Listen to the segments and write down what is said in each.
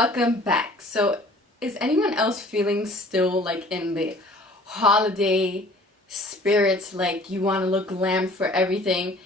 welcome back. So is anyone else feeling still like in the holiday spirit, like you want to look glam for everything?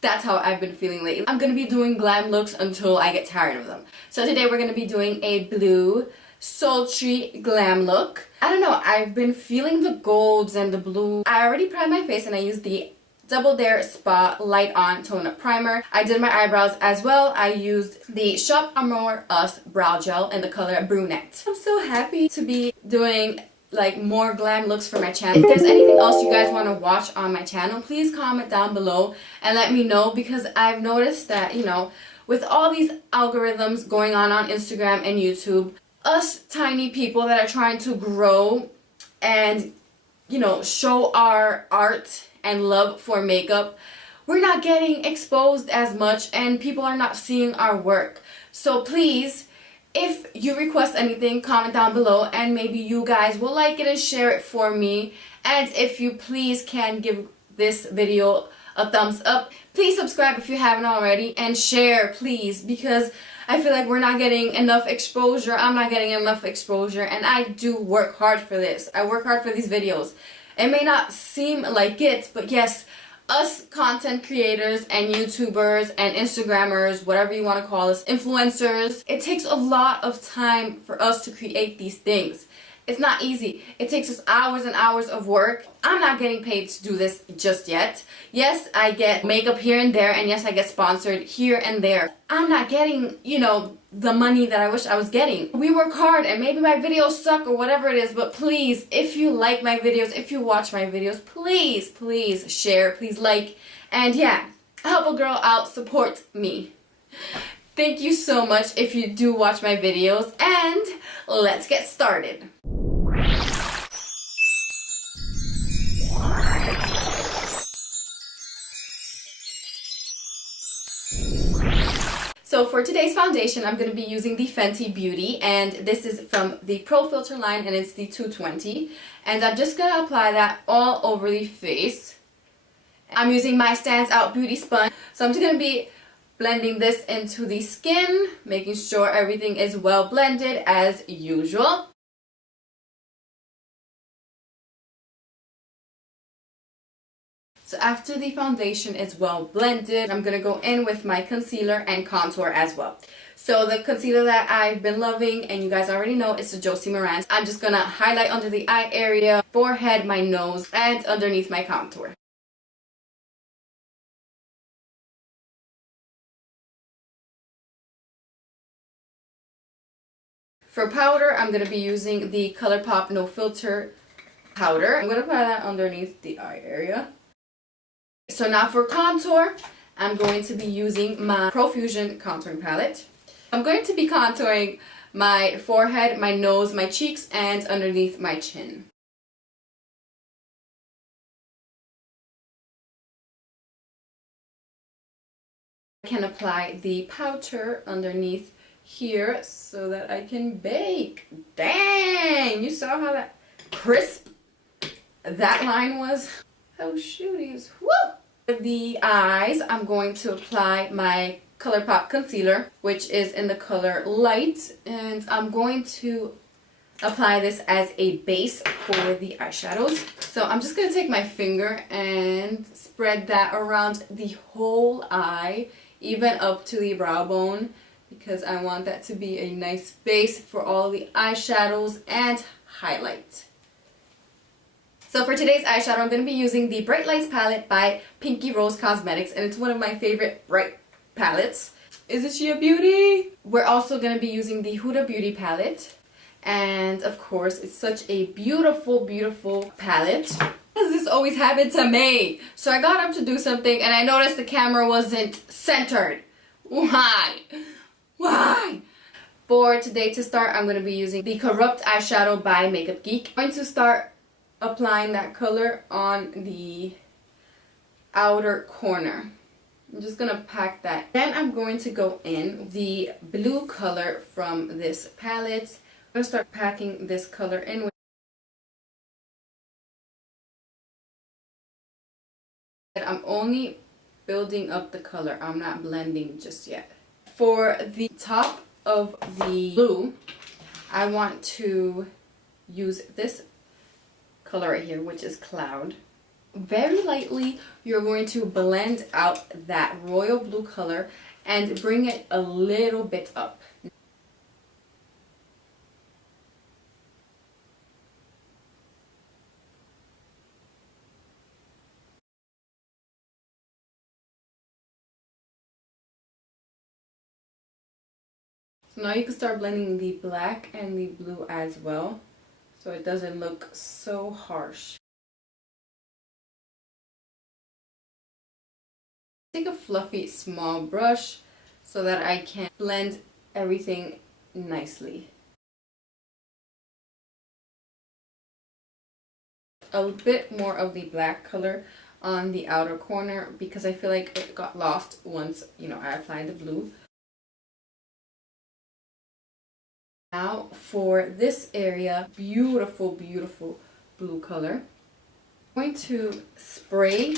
That's how I've been feeling lately. I'm gonna be doing glam looks until I get tired of them. So today we're gonna be doing a blue sultry glam look. I don't know, I've been feeling the golds and the blue. I already primed my face and I used the Double Dare Spa Light On Tone Up Primer. I did my eyebrows as well. I used the Shop Amore Us Brow Gel in the color Brunette. I'm so happy to be doing like more glam looks for my channel. If there's anything else you guys want to watch on my channel, please comment down below and let me know, because I've noticed that, you know, with all these algorithms going on Instagram and YouTube, us tiny people that are trying to grow and, you know, show our art and love for makeup, we're not getting exposed as much and people are not seeing our work. So please, if you request anything, comment down below and maybe you guys will like it and share it for me. And if you please can give this video a thumbs up, please subscribe if you haven't already, and share please, because I feel like we're not getting enough exposure. I'm not getting enough exposure, and I do work hard for this. I work hard for these videos. It may not seem like it, but yes, us content creators and YouTubers and Instagrammers, whatever you want to call us, influencers, it takes a lot of time for us to create these things. It's not easy. It takes us hours and hours of work. I'm not getting paid to do this just yet. Yes, I get makeup here and there, and yes, I get sponsored here and there. I'm not getting, you know, the money that I wish I was getting. We work hard, and maybe my videos suck or whatever it is, but please, if you like my videos, if you watch my videos, please share, please like, and yeah, help a girl out, support me. Thank you so much if you do watch my videos, and let's get started. So for today's foundation, I'm going to be using the Fenty Beauty, and this is from the Pro Filter line, and it's the 220. And I'm just going to apply that all over the face. I'm using my Stands Out Beauty Sponge. So I'm just going to be blending this into the skin, making sure everything is well blended as usual. So after the foundation is well blended, I'm going to go in with my concealer and contour as well. So the concealer that I've been loving, and you guys already know, it's the Josie Maran. I'm just going to highlight under the eye area, forehead, my nose, and underneath my contour. For powder, I'm going to be using the ColourPop No Filter powder. I'm going to apply that underneath the eye area. So now for contour, I'm going to be using my Profusion contouring palette. I'm going to be contouring my forehead, my nose, my cheeks, and underneath my chin. I can apply the powder underneath here so that I can bake. Dang! You saw how that crisp that line was? Oh shooties. Woo! For the eyes, I'm going to apply my ColourPop concealer, which is in the color Light, and I'm going to apply this as a base for the eyeshadows. So I'm just going to take my finger and spread that around the whole eye, even up to the brow bone, because I want that to be a nice base for all the eyeshadows and highlight. So for today's eyeshadow, I'm going to be using the Bright Lights palette by Pinky Rose Cosmetics, and it's one of my favorite bright palettes. Isn't she a beauty? We're also going to be using the Huda Beauty palette, and of course, it's such a beautiful, beautiful palette. Does this always happen to me? So I got up to do something, and I noticed the camera wasn't centered. Why? Why? For today to start, I'm going to be using the Corrupt eyeshadow by Makeup Geek. I'm going to start applying that color on the outer corner. I'm just gonna pack that. Then I'm going to go in the blue color from this palette. I'm gonna start packing this color in. I'm only building up the color. I'm not blending just yet. For the top of the blue, I want to use this color right here, which is Cloud. Very lightly, you're going to blend out that royal blue color and bring it a little bit up. So now you can start blending the black and the blue as well, so it doesn't look so harsh. Take a fluffy small brush so that I can blend everything nicely. A bit more of the black color on the outer corner because I feel like it got lost once, I applied the blue. Now for this area, beautiful, beautiful blue color. I'm going to spray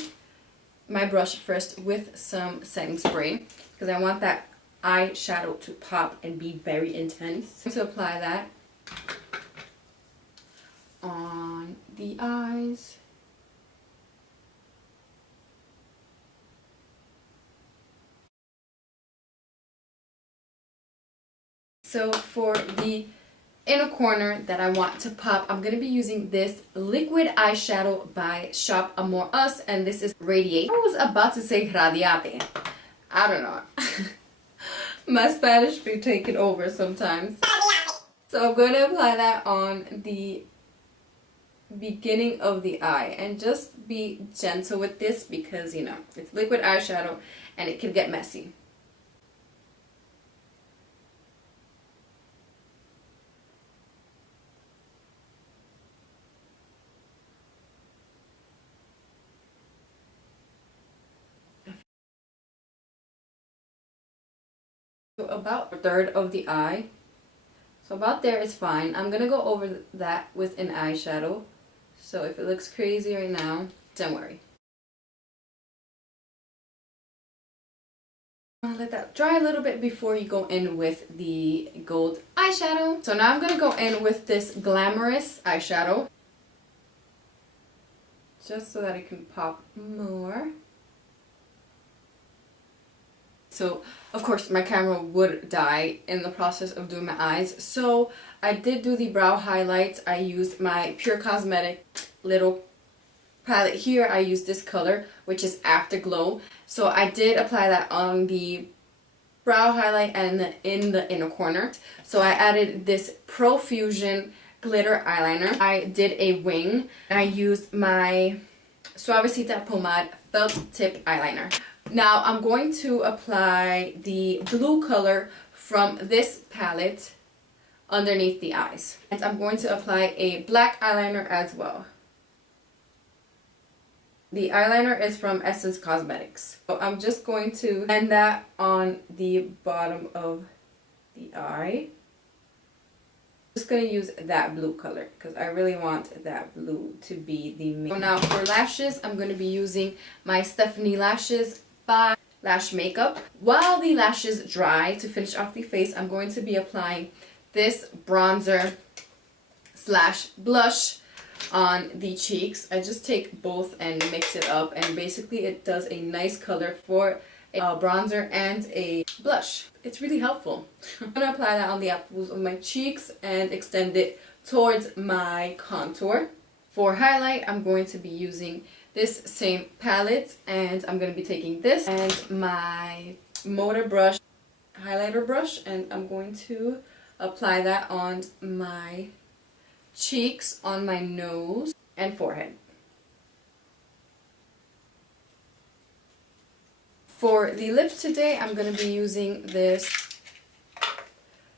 my brush first with some setting spray because I want that eyeshadow to pop and be very intense. I'm going to apply that on the eyes. So for the inner corner that I want to pop, I'm going to be using this liquid eyeshadow by Shop Amor Us, and this is Radiate. I was about to say Radiate. I don't know. My Spanish be taking over sometimes. So I'm going to apply that on the beginning of the eye and just be gentle with this because, it's liquid eyeshadow and it can get messy. So about a third of the eye. So about there is fine. I'm going to go over that with an eyeshadow. So if it looks crazy right now, don't worry. Let that dry a little bit before you go in with the gold eyeshadow. So now I'm going to go in with this glamorous eyeshadow. Just so that it can pop more. So, of course, my camera would die in the process of doing my eyes. So, I did do the brow highlights. I used my Pure Cosmetic little palette here. I used this color, which is Afterglow. So, I did apply that on the brow highlight and in the inner corner. So, I added this Profusion glitter eyeliner. I did a wing. I used my Suavecita Pomade felt tip eyeliner. Now I'm going to apply the blue color from this palette underneath the eyes. And I'm going to apply a black eyeliner as well. The eyeliner is from Essence Cosmetics. So I'm just going to blend that on the bottom of the eye. I'm just going to use that blue color because I really want that blue to be the main. So now for lashes, I'm going to be using my Stephanie Lashes by Lash Makeup. While the lashes dry, to finish off the face, I'm going to be applying this bronzer slash blush on the cheeks. I just take both and mix it up, and basically it does a nice color for a bronzer and a blush. It's really helpful. I'm going to apply that on the apples of my cheeks and extend it towards my contour. For highlight, I'm going to be using this same palette, and I'm going to be taking this and my Motor brush, highlighter brush, and I'm going to apply that on my cheeks, on my nose, and forehead. For the lips today, I'm going to be using this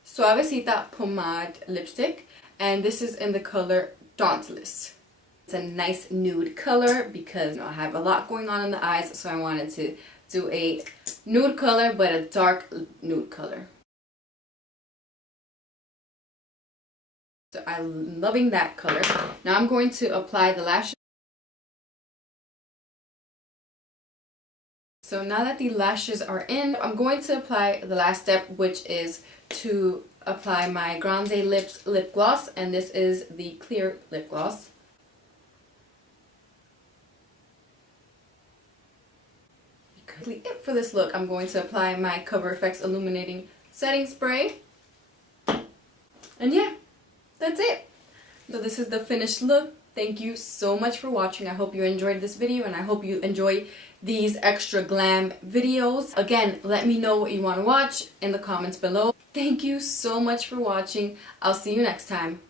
Suavecita Pomade lipstick, and this is in the color Dauntless. It's a nice nude color because I have a lot going on in the eyes, so I wanted to do a nude color, but a dark nude color. So I'm loving that color. Now I'm going to apply the lashes. So now that the lashes are in, I'm going to apply the last step, which is to apply my Grande Lips lip gloss, and this is the clear lip gloss. Basically it for this look. I'm going to apply my Cover FX Illuminating Setting Spray. And yeah, that's it. So this is the finished look. Thank you so much for watching. I hope you enjoyed this video, and I hope you enjoy these extra glam videos. Again, let me know what you want to watch in the comments below. Thank you so much for watching. I'll see you next time.